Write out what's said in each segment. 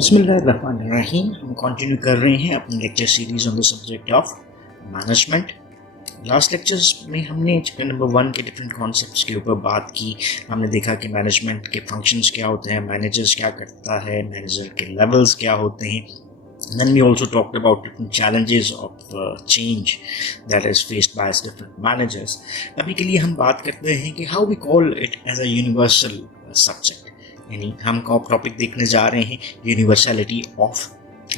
बिस्मिल्लाहिर्रहमानिर्रहीम। हम कंटिन्यू कर रहे हैं अपनी lecture series on the subject of management. Last lectures में हमने चैप्टर नंबर 1 के डिफरेंट कॉन्सेप्ट्स के ऊपर बात की। हमने देखा कि मैनेजमेंट के फंक्शंस क्या होते हैं, मैनेजर्स क्या करता है, मैनेजर के लेवल्स क्या होते हैं। Then we also talked about different challenges of change that is faced by different managers. अभी के लिए हम बात करते हैं कि how we call it as a universal subject. यानी हम टॉपिक देखने जा रहे हैं यूनिवर्सलिटी ऑफ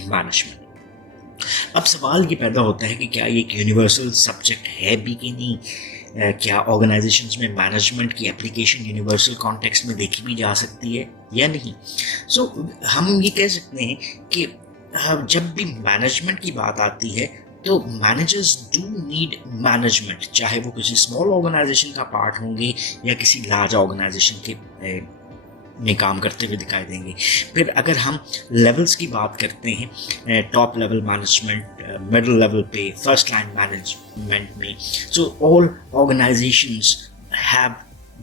मैनेजमेंट। अब सवाल ये पैदा होता है कि क्या ये एक यूनिवर्सल सब्जेक्ट है भी कि नहीं, क्या ऑर्गेनाइजेशंस में मैनेजमेंट की एप्लीकेशन यूनिवर्सल कॉन्टेक्स्ट में देखी भी जा सकती है या नहीं। सो हम ये कह सकते हैं कि जब भी मैनेजमेंट की बात आती है तो मैनेजर्स डू नीड मैनेजमेंट, चाहे वो किसी स्मॉल ऑर्गेनाइजेशन का पार्ट होंगे या किसी लार्ज ऑर्गेनाइजेशन के में काम करते हुए दिखाई देंगे। फिर अगर हम लेवल्स की बात करते हैं, top level management, middle level पे, फर्स्ट लाइन मैनेजमेंट में, so all organisations have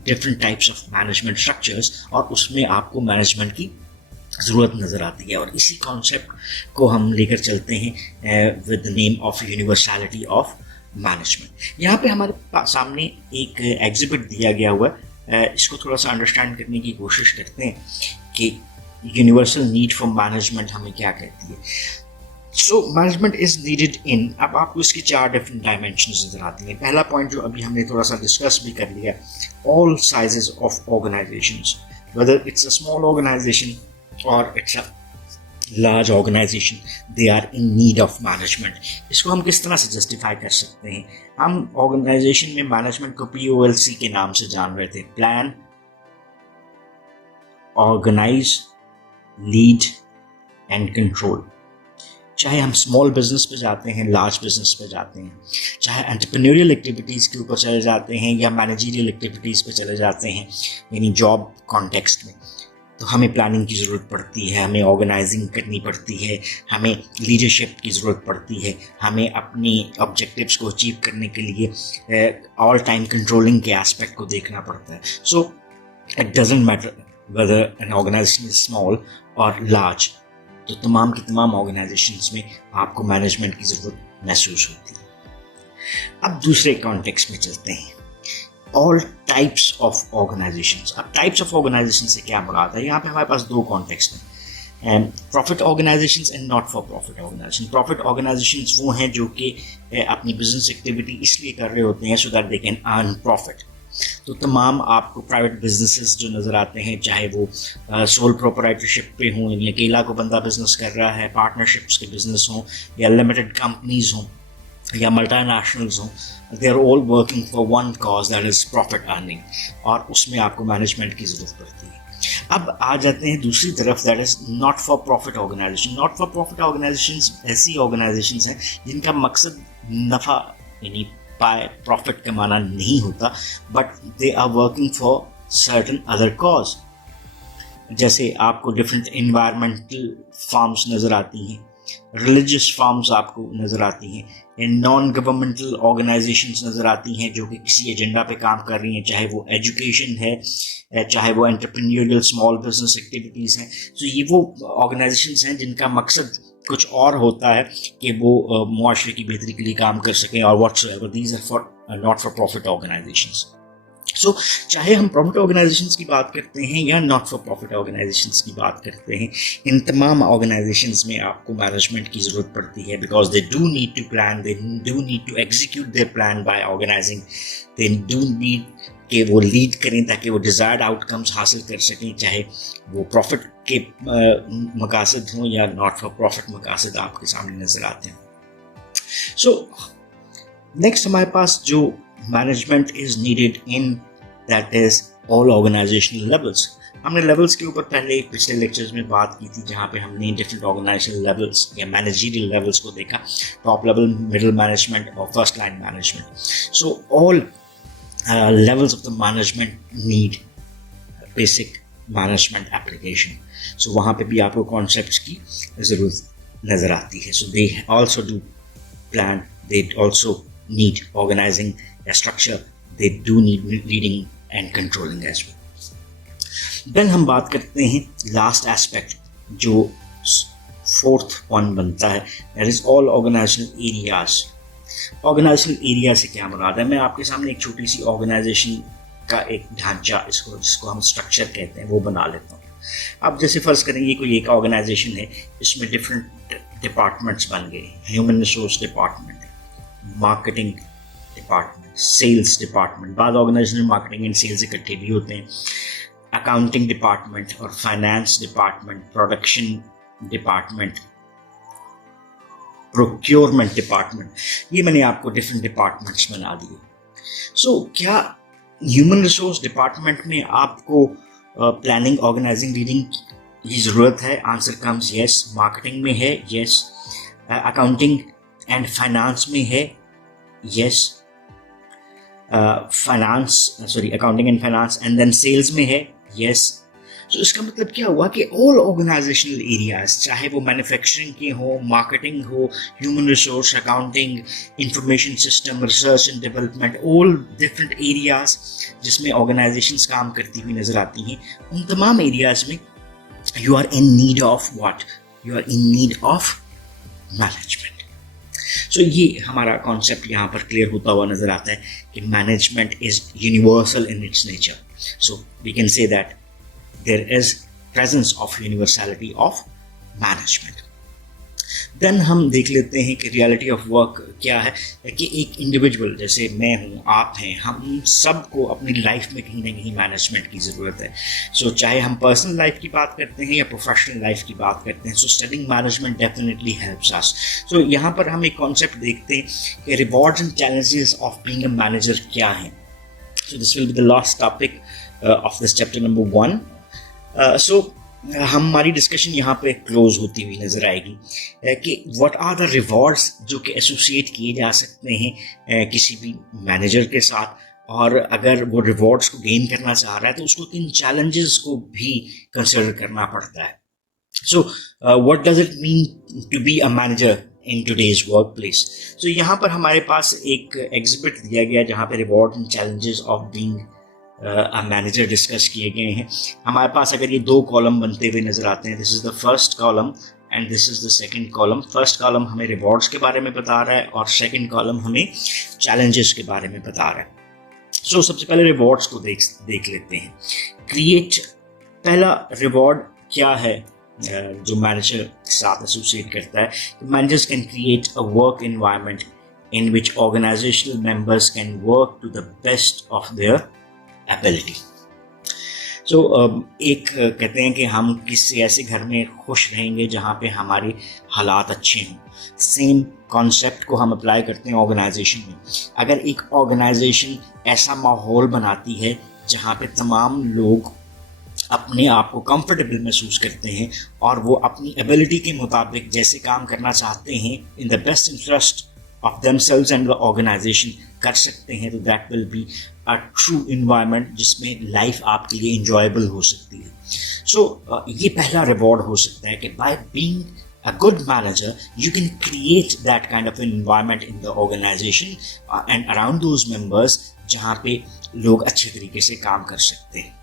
different types of management structures और उसमें आपको मैनेजमेंट की ज़रूरत नज़र आती है। और इसी कॉन्सेप्ट को हम लेकर चलते हैं with the name of universality of management. यहाँ पे हमारे सामने एक एग्जिबिट दिया गया हुआ है, इसको थोड़ा सा अंडरस्टैंड करने की कोशिश करते हैं कि यूनिवर्सल नीड फॉर मैनेजमेंट हमें क्या कहती है। सो मैनेजमेंट इज नीडेड इन, अब आपको इसकी 4 डिफरेंट डायमेंशंस नजर आती हैं। पहला पॉइंट जो अभी हमने थोड़ा सा डिस्कस भी कर लिया, all sizes of organisations, whether it's a small organisation और it's a large organisation, they are in need of management. इसको हम किस तरह से जस्टिफाई कर सकते हैं? हम ऑर्गेनाइजेशन में मैनेजमेंट को POLC के नाम से जान रहे थे, plan, organise, lead and control. चाहे हम स्मॉल बिजनेस पे जाते हैं, लार्ज बिजनेस पे जाते हैं, चाहे एंटरप्रेन्योरियल एक्टिविटीज़ के ऊपर चले जाते हैं या मैनेजरियल एक्टिविटीज़ पे चले जाते हैं, यानी जॉब कॉन्टेक्स्ट में, तो हमें प्लानिंग की ज़रूरत पड़ती है, हमें ऑर्गेनाइजिंग करनी पड़ती है, हमें लीडरशिप की ज़रूरत पड़ती है, हमें अपनी ऑब्जेक्टिव्स को अचीव करने के लिए ऑल टाइम कंट्रोलिंग के एस्पेक्ट को देखना पड़ता है। So it doesn't matter whether an organisation is small और लार्ज, तो तमाम की तमाम ऑर्गेनाइजेशंस में आपको मैनेजमेंट की ज़रूरत महसूस होती है। अब दूसरे कॉन्टेक्स्ट में चलते हैं, ऑल टाइप्स ऑफ ऑर्गेनाइजेशंस। अब टाइप्स ऑफ ऑर्गेनाइजेशन से क्या मुराद है? यहाँ पे हमारे पास 2 कॉन्टेक्स्ट हैं, profit organisations and not for profit organisation. Profit organisations वो हैं जो कि अपनी बिजनेस एक्टिविटी इसलिए कर रहे होते हैं so that they can earn profit. तो तमाम आपको प्राइवेट बिजनेसेस जो नज़र आते हैं, चाहे वो सोल प्रोपराइटरशिप पे हों, यानी अकेला को बंदा बिजनेस कर रहा है, पार्टनरशिप्स के बिजनेस हों या लिमिटेड कंपनीज हों या मल्टीनेशनल्स हों, they are all working for one cause, that is profit earning, और उसमें आपको मैनेजमेंट की ज़रूरत पड़ती है। अब आ जाते हैं दूसरी तरफ, that is not for profit organisation. Not for profit organisations ऐसी ऑर्गेनाइजेशंस हैं जिनका मकसद नफ़ा यानी प्रॉफिट कमाना नहीं होता, but they are working for certain other cause. जैसे आपको डिफरेंट इन्वायरमेंटल फार्म्स नज़र आती हैं, रिलीजियस फार्म्स आपको नज़र आती हैं, नॉन गवर्नमेंटल ऑर्गेनाइजेशंस नज़र आती हैं जो कि किसी एजेंडा पे काम कर रही हैं, चाहे वो एजुकेशन है, चाहे वो एंटरप्रेन्योरियल स्मॉल बिजनेस एक्टिविटीज़ हैं। तो ये वो ऑर्गेनाइजेशंस हैं जिनका मकसद कुछ और होता है कि वो मुआशरे की बेहतरी के लिए काम कर सकें, और whatsoever these are for not for profit organisations. So चाहे हम प्रॉफिट ऑर्गेनाइजेशंस की बात करते हैं या नॉट फॉर प्रॉफिट ऑर्गेनाइजेशंस की बात करते हैं, इन तमाम ऑर्गेनाइजेशंस में आपको मैनेजमेंट की ज़रूरत पड़ती है, because they do need to plan, they do need to execute their plan by organising, they do need कि वो लीड करें ताकि वो डिज़ायर्ड आउटकम्स हासिल कर सकें, चाहे वो प्रॉफिट के मकासद हों या नॉट फॉर प्रॉफिट मकासद आपके सामने नज़र आते हैं। सो नेक्स्ट हमारे पास जो management is needed in, that is all organisational levels. हमने लेवल्स के ऊपर पहले पिछले लेक्चर्स में बात की थी, जहाँ पे हमने डिफरेंट ऑर्गेनाइजेशनल लेवल्स या मैनेजरियल लेवल्स को देखा, टॉप लेवल, मिडिल मैनेजमेंट और first line management. So all levels of the management need basic management application. So वहाँ पे भी आपको concepts की ज़रूरत नज़र आती है. So they also do plan, they also need organizing a structure, they do need leading and controlling as well. Then हम बात करते हैं last aspect जो फोर्थ पॉइंट बनता है, that is all organisational areas. Organisational area से क्या मुराद है? मैं आपके सामने एक छोटी सी ऑर्गेनाइजेशन का एक ढांचा, जिसको हम स्ट्रक्चर कहते हैं, वो बना लेता हूँ। अब जैसे फर्ज करेंगे कोई एक ऑर्गेनाइजेशन है, इसमें डिफरेंट डिपार्टमेंट्स बन गए, human resource department, marketing department, sales department, बाद ऑर्गेनाइजेशन में मार्केटिंग एंड सेल्स इकट्ठे भी होते हैं, अकाउंटिंग डिपार्टमेंट और finance department, production department, procurement department. ये मैंने आपको डिफरेंट डिपार्टमेंट्स बना दिए। सो क्या ह्यूमन रिसोर्स डिपार्टमेंट में आपको प्लानिंग, ऑर्गेनाइजिंग, लीडिंग की ज़रूरत है? Answer comes yes. मार्केटिंग में है? यस। अकाउंटिंग एंड फाइनेंस में है? Yes. Accounting and finance and then sales में है? यस। तो इसका मतलब क्या हुआ कि ऑल ऑर्गेनाइजेशनल एरियाज, चाहे वो मैन्युफैक्चरिंग के हो, मार्केटिंग हो, human resource, accounting, information system, research and development, all different areas जिसमें ऑर्गेनाइजेशंस काम करती हुई नजर आती हैं, उन तमाम एरियाज में you are in need of what? You are in need of management. So ये हमारा कॉन्सेप्ट यहाँ पर क्लियर होता हुआ नजर आता है कि management is universal in its nature. So we can say that there is presence of universality of management. Then हम देख लेते हैं कि reality of work क्या है, कि एक इंडिविजुअल जैसे मैं हूँ, आप हैं, हम सबको अपनी लाइफ में कहीं ना कहीं मैनेजमेंट की ज़रूरत है। सो चाहे हम पर्सनल लाइफ की बात करते हैं या प्रोफेशनल लाइफ की बात करते हैं, so studying management definitely helps us. So यहाँ पर हम एक कॉन्सेप्ट देखते हैं कि rewards and challenges of being a manager क्या हैं। So this will be the last topic of this chapter number 1। हमारी डिस्कशन यहाँ पे क्लोज होती हुई नज़र आएगी कि व्हाट आर द रिवॉर्ड्स जो कि एसोसिएट किए जा सकते हैं किसी भी मैनेजर के साथ, और अगर वो रिवॉर्ड्स को गेन करना चाह रहा है तो उसको किन चैलेंजेस को भी कंसिडर करना पड़ता है। So what does it mean to be a manager in today's work place? So यहाँ पर हमारे पास एक एग्जिबिट दिया गया जहाँ पे reward and challenges of being manager discuss किए गए हैं। हमारे पास अगर ये 2 कॉलम बनते हुए नजर आते हैं, this is the first column and this is the second column. First column हमें रिवॉर्ड्स के बारे में बता रहा है और सेकंड कॉलम हमें चैलेंजेस के बारे में बता रहा है। सो सबसे पहले रिवॉर्ड्स को देख लेते हैं। क्रिएट, पहला रिवॉर्ड क्या है जो मैनेजर के साथ एसोसिएट करता है? Managers can create a work environment in which organisational members can work to the best of their ability. So एक कहते हैं कि हम किसी ऐसे घर में खुश रहेंगे जहाँ पे हमारे हालात अच्छे हों। सेम कॉन्सेप्ट को हम अप्लाई करते हैं ऑर्गेनाइजेशन में। अगर एक ऑर्गेनाइजेशन ऐसा माहौल बनाती है जहाँ पे तमाम लोग अपने आप को कंफर्टेबल महसूस करते हैं और वो अपनी एबिलिटी के मुताबिक जैसे काम करना चाहते हैं in the best interest of themselves and the organisation कर सकते हैं, तो that will be a true environment जिसमें लाइफ आपके लिए इंजॉयबल हो सकती है। सो ये पहला रिवॉर्ड हो सकता है कि by being a good manager you can create that kind of an environment in the organization and around those members जहाँ पे लोग अच्छे तरीके से काम कर सकते हैं।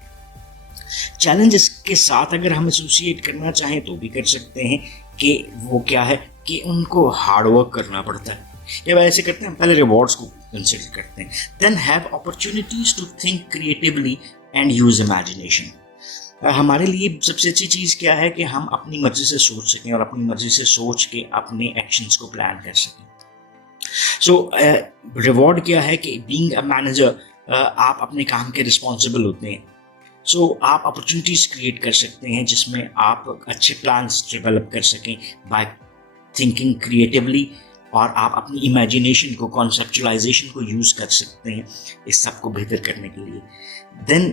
चैलेंजेस के साथ अगर हम एसोसिएट करना चाहें तो भी कर सकते हैं कि वो क्या है कि उनको हार्ड वर्क करना पड़ता है। या ऐसे करते हैं, पहले रिवॉर्ड्स को कंसिडर करते हैं। Then have opportunities to think creatively and use imagination. हमारे लिए सबसे अच्छी चीज़ क्या है कि हम अपनी मर्जी से सोच सकें और अपनी मर्जी से सोच के अपने एक्शंस को प्लान कर सकें। सो रिवॉर्ड क्या है कि बीइंग अ मैनेजर आप अपने काम के रिस्पॉन्सिबल होते हैं। सो आप अपॉर्चुनिटीज़ क्रिएट कर सकते हैं जिसमें आप अच्छे प्लान्स डेवलप कर सकें बाय थिंकिंग क्रिएटिवली, और आप अपनी इमेजिनेशन को, कॉन्सेप्चुलाइजेशन को यूज़ कर सकते हैं इस सब को बेहतर करने के लिए। देन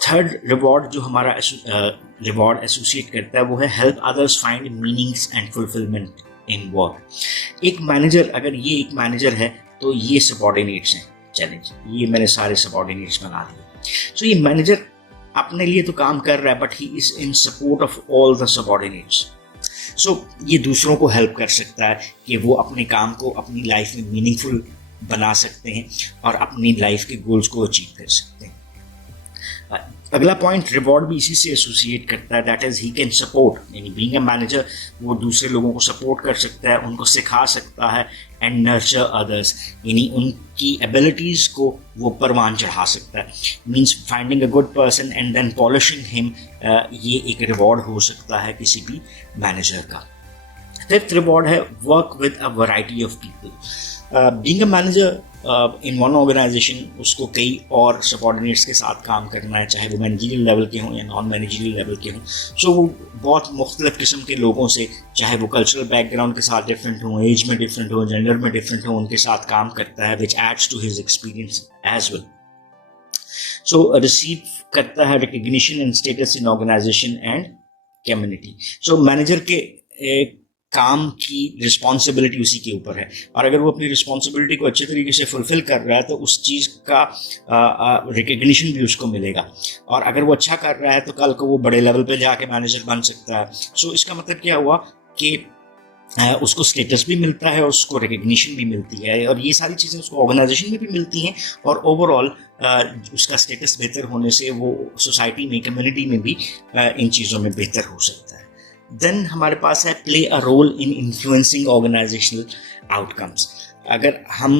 थर्ड रिवॉर्ड जो हमारा रिवॉर्ड एसोसिएट करता है वो है help others find meanings and fulfilment in work. एक मैनेजर, अगर ये एक मैनेजर है तो ये सबॉर्डिनेट्स हैं, चैलेंज ये मैंने सारे सबॉर्डिनेट्स बना दिए। सो ये मैनेजर अपने लिए तो काम कर रहा है but he is in support of all the subordinates. So ये दूसरों को हेल्प कर सकता है कि वो अपने काम को अपनी लाइफ में मीनिंगफुल बना सकते हैं और अपनी लाइफ के गोल्स को अचीव कर सकते हैं। अगला पॉइंट रिवॉर्ड भी इसी से एसोसिएट करता है, that is he can support, यानी बीइंग अ मैनेजर वो दूसरे लोगों को सपोर्ट कर सकता है, उनको सिखा सकता है, एंड नर्चर अदर्स, यानी उनकी एबिलिटीज़ को वो परवान चढ़ा सकता है, means finding a good person and then polishing him, ये एक रिवॉर्ड हो सकता है किसी भी मैनेजर का। फिफ्थ रिवॉर्ड है work with a variety of people. Being a manager in one organisation उसको कई और सबॉर्डिनेट्स के साथ काम करना है, चाहे वो मैनेजरियल लेवल के हों या नॉन मैनेजरियल लेवल के हों। सो वो बहुत मुख्तलिफ किस्म के लोगों से, चाहे वो कल्चरल बैकग्राउंड के साथ डिफरेंट हों, एज में डिफरेंट हों, जेंडर में डिफरेंट हों, उनके साथ काम करता है, which adds to his experience as well. So receive करता है recognition and status in organisation and community. So manager के काम की रिस्पॉन्सिबिलिटी उसी के ऊपर है, और अगर वो अपनी रिस्पॉन्सिबिलिटी को अच्छे तरीके से फुलफिल कर रहा है तो उस चीज़ का रिकग्निशन भी उसको मिलेगा, और अगर वो अच्छा कर रहा है तो कल को वो बड़े लेवल पे जाके मैनेजर बन सकता है। सो इसका मतलब क्या हुआ कि उसको स्टेटस भी मिलता है, उसको रिकग्निशन भी मिलती है, और ये सारी चीज़ें उसको ऑर्गेनाइजेशन में भी मिलती हैं, और ओवरऑल उसका स्टेटस बेहतर होने से वो सोसाइटी में, कम्युनिटी में भी इन चीज़ों में बेहतर हो सकता है। देन हमारे पास है play a role in influencing organisational outcomes. अगर हम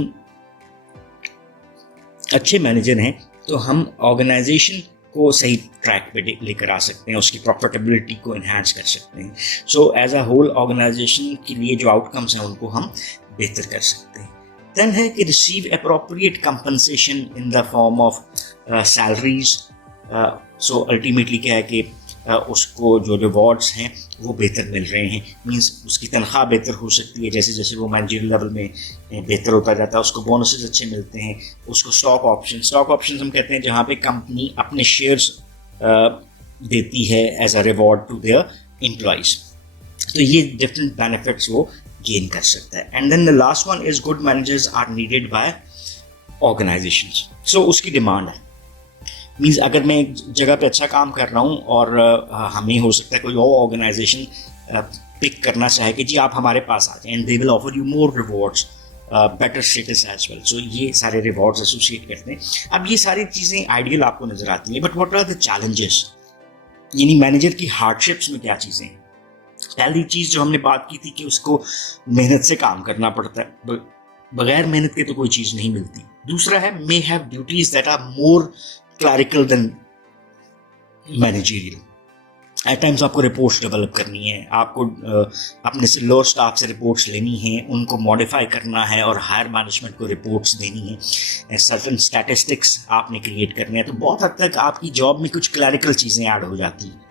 अच्छे मैनेजर हैं तो हम ऑर्गेनाइजेशन को सही ट्रैक पे लेकर आ सकते हैं, उसकी प्रॉफिटेबिलिटी को इन्हांस कर सकते हैं। So as a whole organisation के लिए जो आउटकम्स हैं उनको हम बेहतर कर सकते हैं। देन है कि receive appropriate compensation in the form of salaries. So ultimately क्या है कि उसको जो रिवॉर्ड्स हैं वो बेहतर मिल रहे हैं, मींस उसकी तनख्वाह बेहतर हो सकती है, जैसे जैसे वो मैनेजरियल लेवल में बेहतर होता जाता है, उसको बोनसेस अच्छे मिलते हैं, उसको स्टॉक ऑप्शन हम कहते हैं जहाँ पे कंपनी अपने शेयर्स देती है as a reward to their employees. तो ये डिफरेंट बेनिफिट्स वो गेन कर सकता है। And then the last one is good managers are needed by organisations. So उसकी डिमांड है, मीन्स अगर मैं एक जगह पे अच्छा काम कर रहा हूँ और हमें हो सकता है कोई और ऑर्गेनाइजेशन पिक करना चाहे कि जी आप हमारे पास आ जाए, and they will offer you more rewards, better status as well. So ये सारे रिवॉर्ड्स एसोसिएट करते हैं। अब ये सारी चीज़ें आइडियल आपको नजर आती हैं, but what are the challenges, यानी मैनेजर की हार्डशिप्स में क्या चीज़ें हैं। पहली चीज़ जो हमने बात की थी कि उसको मेहनत से काम करना पड़ता है, बगैर मेहनत के तो कोई चीज़ नहीं मिलती। दूसरा है may have duties that are more clerical than managerial. At times आपको रिपोर्ट्स डेवलप करनी है, आपको अपने से लो स्टाफ से रिपोर्ट्स लेनी है, उनको मॉडिफाई करना है और हायर मैनेजमेंट को रिपोर्ट्स देनी है, सर्टन स्टैटिस्टिक्स आपने क्रिएट करने हैं। तो बहुत हद तक आपकी जॉब में कुछ क्लैरिकल चीज़ें ऐड हो जाती हैं।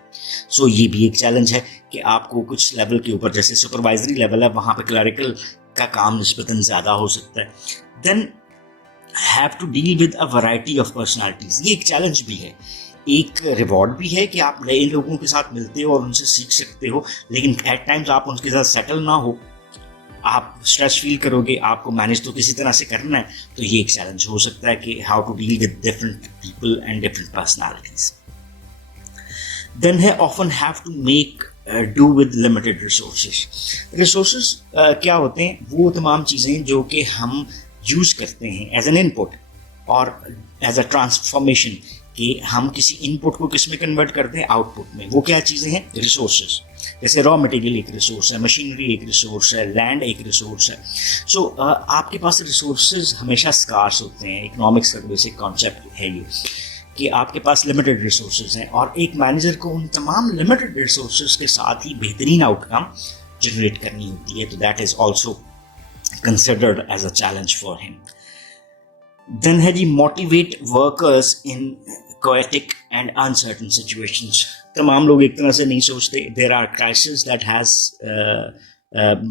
सो ये भी एक चैलेंज है कि आपको कुछ लेवल के ऊपर, जैसे सुपरवाइजरी लेवल है, वहाँ पे क्लैरिकल का काम निस्बतन ज़्यादा हो सकता है। Then have to deal with a variety of personalities. ये एक चैलेंज भी है, एक रिवॉर्ड भी है कि आप नए लोगों के साथ मिलते हो और उनसे सीख सकते हो, लेकिन एट टाइम्स आप उनके साथ सेटल ना हो, आप स्ट्रेस फील करोगे, आपको मैनेज तो किसी तरह से करना है। तो ये एक चैलेंज हो सकता है कि how to deal with different people and different personalities. Then है often have to make do with limited resources. क्या होते हैं? वो तमाम चीज़ें जो कि हम यूज़ करते हैं एज एन इनपुट और एज अ ट्रांसफॉर्मेशन, कि हम किसी इनपुट को किस में कन्वर्ट करते हैं? आउटपुट में। वो क्या चीज़ें हैं? रिसोर्सेज। जैसे रॉ मटेरियल एक रिसोर्स है, मशीनरी एक रिसोर्स है, लैंड एक रिसोर्स है। सो आपके पास रिसोर्सेज हमेशा स्कार्स होते हैं। इकोनॉमिक्स का बेसिक कॉन्सेप्ट है ये कि आपके पास लिमिटेड रिसोर्सेज हैं, और एक मैनेजर को उन तमाम लिमिटेड रिसोर्सेज के साथ ही बेहतरीन आउटकम जनरेट करनी होती है। तो that is also considered as a challenge for him. Then है जी motivate workers in chaotic and uncertain situations. तमाम लोग एक तरह से नहीं सोचते। There are crises that has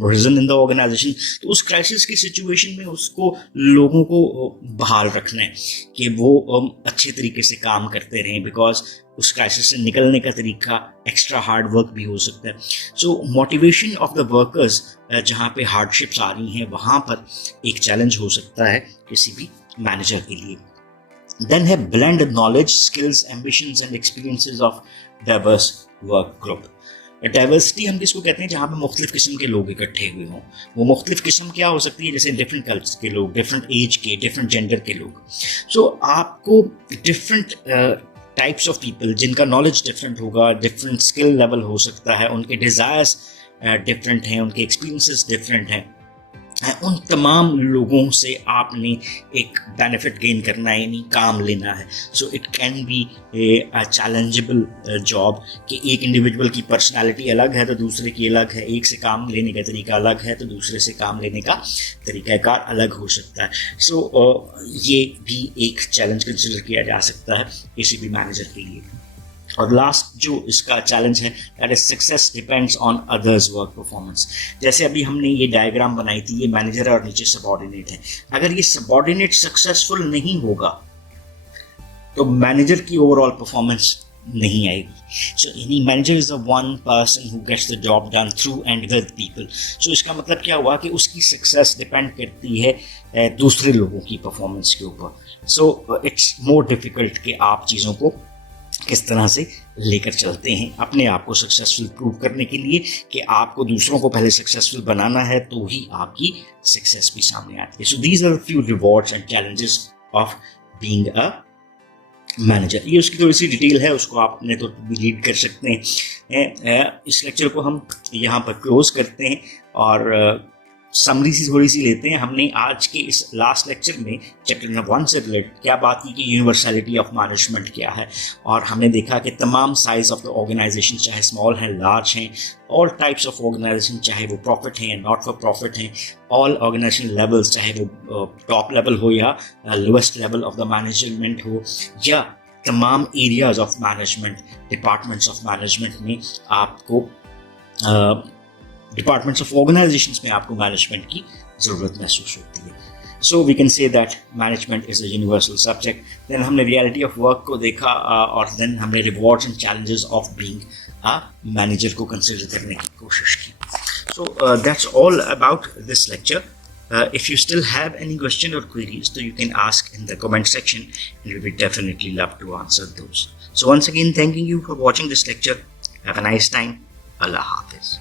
risen in the organization. तो उस क्राइसिस की सिचुएशन में उसको लोगों को बहाल रखना है कि वो अच्छे तरीके से काम करते रहें, बिकॉज उस क्राइसिस से निकलने का तरीका एक्स्ट्रा हार्ड वर्क भी हो सकता है। सो मोटिवेशन ऑफ द वर्कर्स, जहाँ पे हार्डशिप्स आ रही हैं वहाँ पर एक चैलेंज हो सकता है किसी भी मैनेजर के लिए। देन है blend knowledge, skills, ambitions and experiences of diverse work group. Diversity हम किसको कहते हैं? जहाँ पे मुख्तलिफ किस्म के लोग इकट्ठे हुए हों। वो मुख्तलिफ किस्म क्या हो सकती है? जैसे डिफरेंट कल्चर के लोग, डिफरेंट एज के, डिफरेंट जेंडर के लोग। सो आपको डिफरेंट टाइप्स ऑफ पीपल जिनका नॉलेज डिफरेंट होगा, डिफरेंट स्किल लेवल हो सकता है, उनके डिज़ायर्स डिफरेंट हैं, उनके एक्सपीरियंसेस डिफरेंट हैं, उन तमाम लोगों से आपने एक बेनिफिट गेन करना है, यानी काम लेना है. So it can be A challengeable job कि एक इंडिविजुअल की पर्सनालिटी अलग है तो दूसरे की अलग है, एक से काम लेने का तरीका अलग है तो दूसरे से काम लेने का तरीक़ाकार अलग हो सकता है. सो ये भी एक चैलेंज कंसिडर किया जा सकता है किसी भी मैनेजर के लिए. और लास्ट जो इसका चैलेंज है that is success depends on others work performance. जैसे अभी हमने ये डायग्राम बनाई थी, ये मैनेजर है और नीचे सबऑर्डिनेट है. अगर ये सबऑर्डिनेट सक्सेसफुल नहीं होगा तो मैनेजर की ओवरऑल परफॉर्मेंस नहीं आएगी. So any manager is the one person who gets the job done through and with people. So इसका मतलब क्या हुआ कि उसकी सक्सेस डिपेंड करती है दूसरे लोगों की परफॉर्मेंस के ऊपर. सो इट्स मोर डिफिकल्ट कि आप चीज़ों को किस तरह से लेकर चलते हैं अपने आप को सक्सेसफुल प्रूव करने के लिए कि आपको दूसरों को पहले सक्सेसफुल बनाना है तो ही आपकी सक्सेस भी सामने आती है. So these are few rewards and challenges of being a manager. ये उसकी थोड़ी सी डिटेल है, उसको आप अपने तो भी रीड कर सकते हैं. इस लेक्चर को हम यहाँ पर क्लोज करते हैं और समरी सी थोड़ी सी लेते हैं. हमने आज के इस लास्ट लेक्चर में चैप्टर नंबर 1 से रिलेटेड क्या बात की कि यूनिवर्सलिटी ऑफ मैनेजमेंट क्या है, और हमने देखा कि तमाम साइज ऑफ द ऑर्गेनाइजेशन, चाहे स्मॉल हैं, लार्ज हैं, ऑल टाइप्स ऑफ ऑर्गेनाइजेशन, चाहे वो प्रॉफिट हैं या नॉट फॉर प्रॉफिट हैं, ऑल ऑर्गेनाइजेशन लेवल्स, चाहे वो टॉप लेवल हो या lowest level of the management हो, या तमाम areas of management, departments of management में आपको डिपार्टमेंट्स ऑफ ऑर्गेनाइजेशंस में आपको मैनेजमेंट की ज़रूरत महसूस होती है. So we can say that management is a universal subject. Then हमने रियलिटी ऑफ वर्क को देखा और देन हमने rewards and challenges of being a manager को कंसिडर करने की कोशिश की. So that's all about this lecture. If you still have any question or queries, so you can ask in the comment section and we will definitely love to answer those. So once again, thanking you for watching this lecture. Have a nice time. Allah Hafiz.